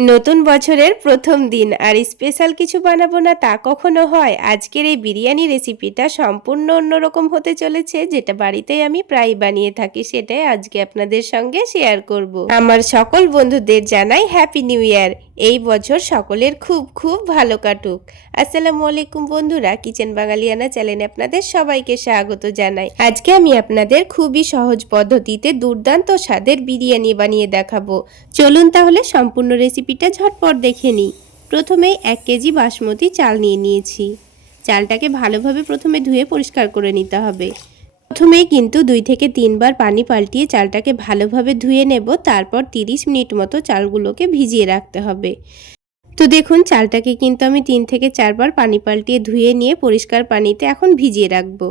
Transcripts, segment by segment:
নতুন বছরের প্রথম দিন আর স্পেশাল কিছু বানাবো না তা কখনো হয়। আজকের এই বিরিয়ানি রেসিপিটা সম্পূর্ণ অন্যরকম হতে চলেছে, যেটা বাড়িতেই আমি প্রায় বানিয়ে থাকি, সেটাই আজকে আপনাদের সঙ্গে শেয়ার করব। আমার সকল বন্ধুদের জানাই হ্যাপি নিউ ইয়ার। এই বছর সকলের খুব খুব ভালো কাটুক। আসসালামু আলাইকুম বন্ধুরা, কিচেন বাঙালিয়ানা চ্যানেলে আপনাদের সবাইকে স্বাগত জানাই। আজকে আমি আপনাদের খুবই সহজ পদ্ধতিতে দুর্দান্ত স্বাদের বিরিয়ানি বানিয়ে দেখাবো। চলুন তাহলে সম্পূর্ণ রেসিপিটা ঝটপট দেখে নিই। প্রথমেই 1 কেজি বাসমতি চাল নিয়ে নিয়েছি। চালটাকে ভালোভাবে প্রথমে ধুয়ে পরিষ্কার করে নিতে হবে। প্রথমেই কিন্তু 2 থেকে 3 বার পানি পাল্টিয়ে চালটাকে ভালোভাবে ধুয়ে নেব। তারপর 30 মিনিট মতো চালগুলোকে ভিজিয়ে রাখতে হবে। তো দেখুন, চালটাকে কিন্তু আমি 3 থেকে 4 বার পানি পাল্টিয়ে ধুয়ে নিয়ে পরিষ্কার পানিতে এখন ভিজিয়ে রাখবো।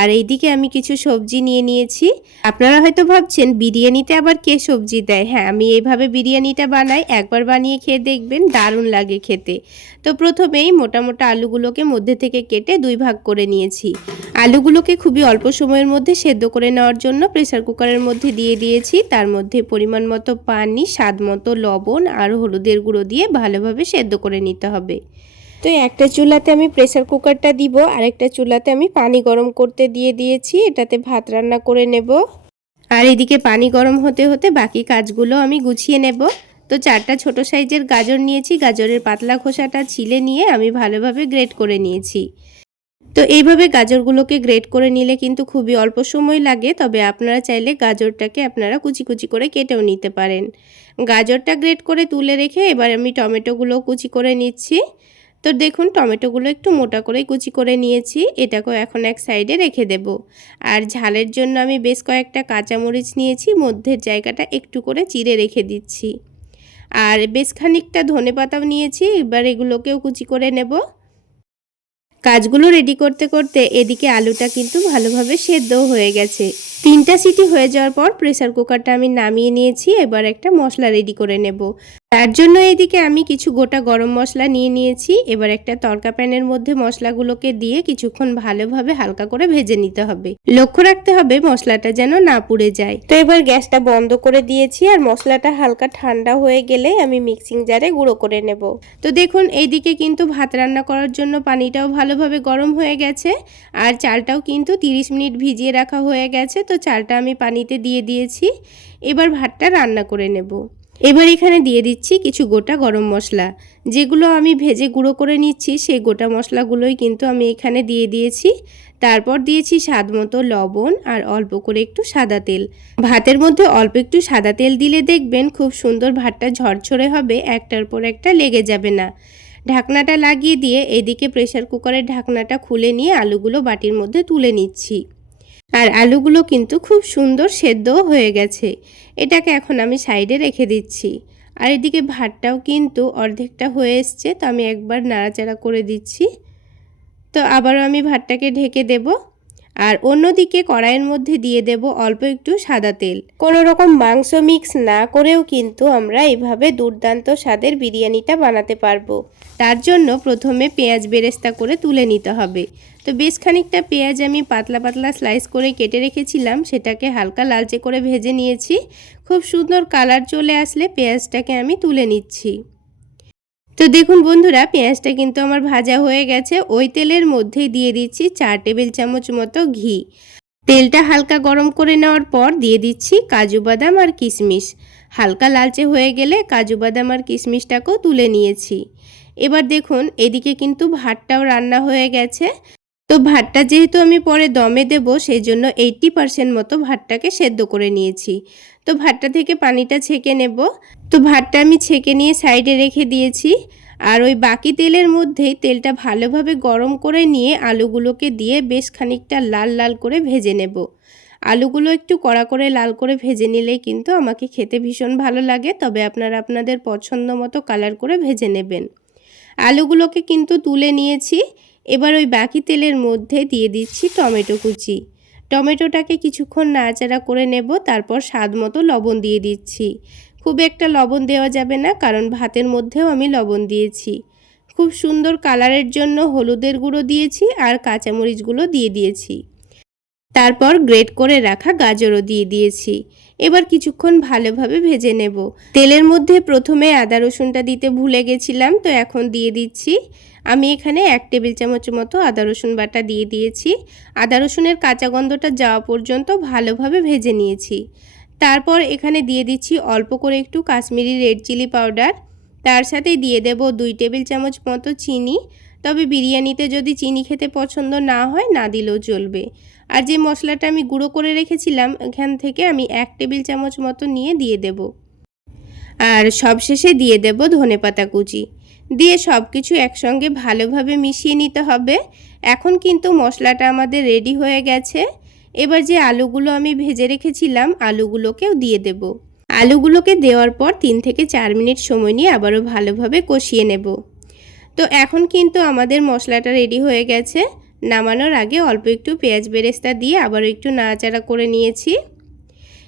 আর এইদিকে আমি কিছু সবজি নিয়ে নিয়েছি। আপনারা হয়তো ভাবছেন বিরিয়ানিতে আবার কে সবজি দেয়। হ্যাঁ, আমি এইভাবে বিরিয়ানিটা বানাই, একবার বানিয়ে খেয়ে দেখবেন, দারুণ লাগে খেতে। তো প্রথমেই মোটা মোটা আলুগুলোকে মধ্যে থেকে কেটে 2 ভাগ করে নিয়েছি। আলুগুলোকে খুবই অল্প সময়ের মধ্যে সেদ্ধ করে নেওয়ার জন্য প্রেসার কুকারের মধ্যে দিয়ে দিয়েছি। তার মধ্যে পরিমাণ মতো পানি, স্বাদ মতো লবণ আর হলুদের গুঁড়ো দিয়ে ভালোভাবে সেদ্ধ করে নিতে হবে। তো একটা চুলাতে আমি প্রেসার কুকারটা দিব, আরেকটা চুলাতে আমি পানি গরম করতে দিয়ে দিয়েছি। এটাতে ভাত রান্না করে নেব। আর এদিকে পানি গরম হতে হতে বাকি কাজগুলো আমি গুছিয়ে নেব। তো 4টা ছোট সাইজের গাজর নিয়েছি। গাজরের পাতলা খোসাটা ছিলে নিয়ে আমি ভালোভাবে গ্রেট করে নিয়েছি। তো এইভাবে গাজরগুলোকে গ্রেট করে নিলে কিন্তু খুবই অল্প সময় লাগে, তবে আপনারা চাইলে গাজরটাকে আপনারা কুচি কুচি করে কেটেও নিতে পারেন। গাজরটা গ্রেট করে তুলে রেখে এবার আমি টমেটোগুলো কুচি করে নিচ্ছি। তো দেখুন, টমেটোগুলো একটু মোটা করে কুচি করে নিয়েছি। এটাকেও এখন এক সাইডে রেখে দেব। আর ঝালের জন্য আমি বেশ কয়েকটা কাঁচামরিচ নিয়েছি, মধ্যের জায়গাটা একটু করে চিড়ে রেখে দিচ্ছি। আর বেশ খানিকটা ধনেপাতাও নিয়েছি, এবার এগুলোকেও কুচি করে নেব। কাজগুলো রেডি করতে করতে এদিকে আলুটা কিন্তু ভালোভাবে সেদ্ধও হয়ে গেছে। 3টা সিটি হয়ে যাওয়ার পর প্রেসার কুকারটা আমি নামিয়ে নিয়েছি। এবার একটা মশলা রেডি করে নেব। তার জন্য এদিকে আমি কিছু গোটা গরম মশলা নিয়ে নিয়েছি। এবার একটা তড়কা প্যানের মধ্যে মশলাগুলোকে দিয়ে কিছুক্ষণ ভালোভাবে হালকা করে ভেজে নিতে হবে। লক্ষ্য রাখতে হবে মশলাটা যেন না পুড়ে যায়। তো এবার গ্যাসটা বন্ধ করে দিয়েছি আর মশলাটা হালকা ঠান্ডা হয়ে গেলে আমি মিক্সিং জারে গুঁড়ো করে নেব। তো দেখুন, এইদিকে কিন্তু ভাত রান্না করার জন্য পানিটাও ভালোভাবে গরম হয়ে গেছে আর চালটাও কিন্তু 30 মিনিট ভিজিয়ে রাখা হয়ে গেছে। তো চালটা আমি পানিতে দিয়ে দিয়েছি। এবার ভাতটা রান্না করে নেব। এবার এখানে দিয়ে দিচ্ছি কিছু গোটা গরম মশলা, যেগুলো আমি ভেজে গুঁড়ো করে নিচ্ছি। সেই গোটা মশলাগুলোই কিন্তু আমি এখানে দিয়ে দিয়েছি। তারপর দিয়েছি স্বাদ মতো লবণ আর অল্প করে একটু সাদা তেল। ভাতের মধ্যে অল্প একটু সাদা তেল দিলে দেখবেন খুব সুন্দর ভাতটা ঝরঝরে হবে, একটার পর একটা লেগে যাবে না। ঢাকনাটা লাগিয়ে দিয়ে এদিকে প্রেসার কুকারের ঢাকনাটা খুলে নিয়ে আলুগুলো বাটির মধ্যে তুলে নিচ্ছি। আর আলুগুলো কিন্তু খুব সুন্দর সেদ্ধও হয়ে গেছে। এটাকে এখন আমি সাইডে রেখে দিচ্ছি। আর এদিকে ভাতটাও কিন্তু অর্ধেকটা হয়ে এসছে, তো আমি একবার নাড়াচাড়া করে দিচ্ছি। তো আবারও আমি ভাতটাকে ঢেকে দেব। আর অন্যদিকে কড়াইয়ের মধ্যে দিয়ে দেব অল্প একটু সাদা তেল। কোনো রকম মাংস মিক্স না করেও কিন্তু আমরা এইভাবে দুর্দান্ত স্বাদের বিরিয়ানিটা বানাতে পারবো। তার জন্য প্রথমে পেঁয়াজ বেরেস্তা করে তুলে নিতে হবে। তো বেশ খানিকটা পেঁয়াজ আমি পাতলা পাতলা স্লাইস করে কেটে রেখেছিলাম, সেটাকে হালকা লালচে করে ভেজে নিয়েছি। খুব সুন্দর কালার চলে আসলে পেঁয়াজটাকে আমি তুলে নিচ্ছি। তো দেখুন বন্ধুরা, পেঁয়াজটা কিন্তু আমার ভাজা হয়ে গেছে। ওই তেলের মধ্যেই দিয়ে দিচ্ছি 4 টেবিল চামচ মতো ঘি। তেলটা হালকা গরম করে নেওয়ার পর দিয়ে দিচ্ছি কাজু বাদাম আর কিশমিশ। হালকা লালচে হয়ে গেলে কাজু বাদাম আর কিশমিশটাকেও তুলে নিয়েছি। এবার দেখুন, এদিকে কিন্তু ভাতটাও রান্না হয়ে গেছে। তো ভাতটা যেহেতু আমি পরে দমে দেব, সেই জন্য 80% মতো ভাতটাকে সেদ্ধ করে নিয়েছি। তো ভাতটা থেকে পানিটা ছেঁকে নেব। তো ভাতটা আমি ছেঁকে নিয়ে সাইডে রেখে দিয়েছি। আর ওই বাকি তেলের মধ্যেই তেলটা ভালোভাবে গরম করে নিয়ে আলুগুলোকে দিয়ে বেশ খানিকটা লাল লাল করে ভেজে নেব। আলুগুলো একটু কড়া করে লাল করে ভেজে নিলেই কিন্তু আমাকে খেতে ভীষণ ভালো লাগে, তবে আপনারা আপনাদের পছন্দ মতো কালার করে ভেজে নেবেন। আলুগুলোকে কিন্তু তুলে নিয়েছি। এবার ওই বাকি তেলের মধ্যে দিয়ে দিচ্ছি টমেটো কুচি। টমেটোটাকে কিছুক্ষণ নাড়াচাড়া করে নেব। তারপর স্বাদ মতো লবণ দিয়ে দিচ্ছি। খুব একটা লবণ দেওয়া যাবে না, কারণ ভাতের মধ্যেও আমি লবণ দিয়েছি। খুব সুন্দর কালারের জন্য হলুদের গুঁড়ো দিয়েছি আর কাঁচামরিচগুলো দিয়ে দিয়েছি। তারপর গ্রেট করে রাখা গাজরও দিয়ে দিয়েছি। এবার কিছুক্ষণ ভালোভাবে ভেজে নেব। তেলের মধ্যে প্রথমে আদা রসুনটা দিতে ভুলে গেছিলাম, তো এখন দিয়ে দিচ্ছি। আমি এখানে 1 টেবিল চামচ মতো আদা রসুন বাটা দিয়ে দিয়েছি। আদা রসুনের কাঁচা গন্ধটা যাওয়া পর্যন্ত ভালোভাবে ভেজে নিয়েছি। তারপর এখানে দিয়ে দিচ্ছি অল্প করে একটু কাশ্মীরি রেড চিলি পাউডার। তার সাথে দিয়ে দেব 2 টেবিল চামচ মতো চিনি। তবে বিরিয়ানিতে যদি চিনি খেতে পছন্দ না হয় না দিলেও চলবে। আর যে মশলাটা আমি গুঁড়ো করে রেখেছিলাম এখান থেকে আমি 1 টেবিল চামচ মতো নিয়ে দিয়ে দেব। আর সবশেষে দিয়ে দেব ধনেপাতা কুচি। দিয়ে সব কিছু একসঙ্গে ভালোভাবে মিশিয়ে নিতে হবে। এখন কিন্তু মশলাটা আমাদের রেডি হয়ে গেছে। এবার যে আলুগুলো আমি ভেজে রেখেছিলাম আলুগুলোকেও দিয়ে দেব। আলুগুলোকে দেওয়ার পর 3 থেকে 4 মিনিট সময় নিয়ে আবারও ভালোভাবে কষিয়ে নেব। তো এখন কিন্তু আমাদের মশলাটা রেডি হয়ে গেছে। নামানোর আগে অল্প একটু পেঁয়াজ বেরেস্তা দিয়ে আবারও একটু নাড়াচাড়া করে নিয়েছি।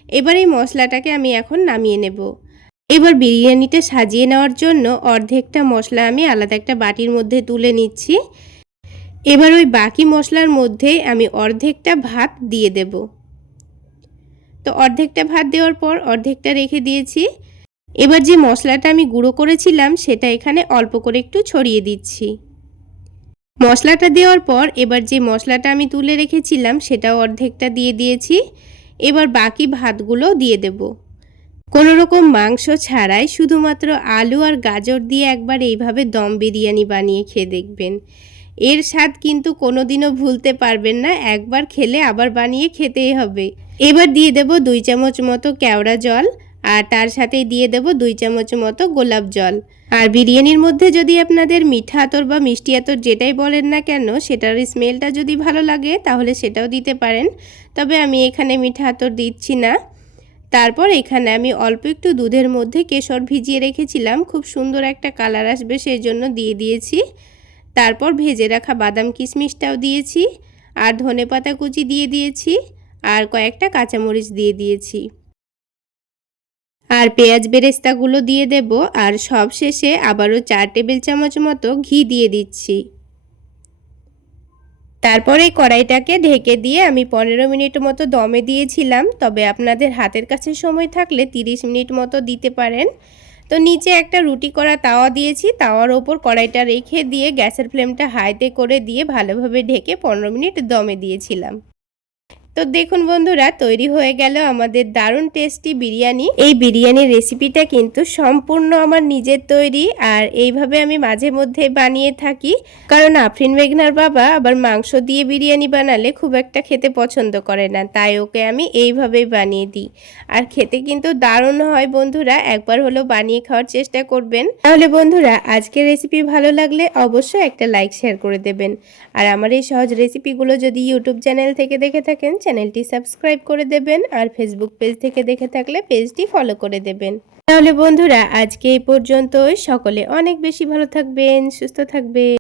এবার এই মশলাটাকে আমি এখন নামিয়ে নেব। এবার বিরিয়ানিটা সাজিয়ে নেওয়ার জন্য অর্ধেকটা মশলা আমি আলাদা একটা বাটির মধ্যে তুলে নিচ্ছি। এবার ওই বাকি মশলার মধ্যে আমি অর্ধেকটা ভাত দিয়ে দেব। তো অর্ধেকটা ভাত দেওয়ার পর অর্ধেকটা রেখে দিয়েছি। এবার যে মশলাটা আমি গুঁড়ো করেছিলাম সেটা এখানে অল্প করে একটু ছড়িয়ে দিচ্ছি। মশলাটা দেওয়ার পর এবার যে মশলাটা আমি তুলে রেখেছিলাম সেটাও অর্ধেকটা দিয়ে দিয়েছি। এবার বাকি ভাতগুলো দিয়ে দেব। কোনো রকম মাংস ছাড়াই শুধুমাত্র আলু আর গাজর দিয়ে একবার এইভাবে দম বিরিয়ানি বানিয়ে খেয়ে দেখবেন। এর স্বাদ কিন্তু কোনোদিনও ভুলতে পারবেন না। একবার খেলে আবার বানিয়ে খেতেই হবে। এবার দিয়ে দেব 2 চামচ মতো কেওড়া জল আর তার সাথেই দিয়ে দেব 2 চামচ মতো গোলাপ জল। আর বিরিয়ানির মধ্যে যদি আপনাদের মিঠা আতর বা মিষ্টি আতর যেটাই বলেন না কেন সেটার স্মেলটা যদি ভালো লাগে তাহলে সেটাও দিতে পারেন। তবে আমি এখানে মিঠা আতর দিচ্ছি না। তারপর এখানে আমি অল্প একটু দুধের মধ্যে কেশর ভিজিয়ে রেখেছিলাম, খুব সুন্দর একটা কালার আসবে সেই জন্য দিয়ে দিয়েছি। তারপর ভেজে রাখা বাদাম কিশমিশটাও দিয়েছি আর ধনেপাতা কুচি দিয়ে দিয়েছি আর কয়েকটা কাঁচামরিচ দিয়ে দিয়েছি আর পেঁয়াজ বেরেস্তাগুলো দিয়ে দেব। আর সব শেষে আবারও 4 টেবিল চামচ মতো ঘি দিয়ে দিচ্ছি। তারপরে কড়াইটাকে ঢেকে দিয়ে আমি 15 মিনিট মতো দমে দিয়েছিলাম। তবে আপনাদের হাতের কাছে সময় থাকলে 30 মিনিট মতো দিতে পারেন। তো নিচে একটা রুটি করা তাওয়া দিয়েছি, তাওয়ার ওপর কড়াইটা রেখে দিয়ে গ্যাসের ফ্লেমটা হাইতে করে দিয়ে ভালোভাবে ঢেকে 15 মিনিট দমে দিয়েছিলাম। তো দেখুন বন্ধুরা, তৈরি হয়ে গেল আমাদের দারুণ টেস্টি বিরিয়ানি। এই বিরিয়ানির রেসিপিটা কিন্তু সম্পূর্ণ আমার নিজের তৈরি আর এইভাবে আমি মাঝে মধ্যে বানিয়ে থাকি। কারণ আফরিন মেঘনার বাবা আবার মাংস দিয়ে বিরিয়ানি বানালে খুব একটা খেতে পছন্দ করে না, তাই ওকে আমি এইভাবেই বানিয়ে দিই। আর খেতে কিন্তু দারুণ হয় বন্ধুরা, একবার হলেও বানিয়ে খাওয়ার চেষ্টা করবেন। তাহলে বন্ধুরা, আজকের রেসিপি ভালো লাগলে অবশ্যই একটা লাইক শেয়ার করে দেবেন। আর আমার এই সহজ রেসিপিগুলো যদি ইউটিউব চ্যানেল থেকে দেখে থাকেন চ্যানেলটি সাবস্ক্রাইব করে দেবেন আর ফেসবুক পেজ থেকে দেখে থাকলে পেজটি ফলো করে দেবেন। তাহলে বন্ধুরা, আজকে এই পর্যন্তই। সকলে অনেক বেশি ভালো থাকবেন, সুস্থ থাকবেন।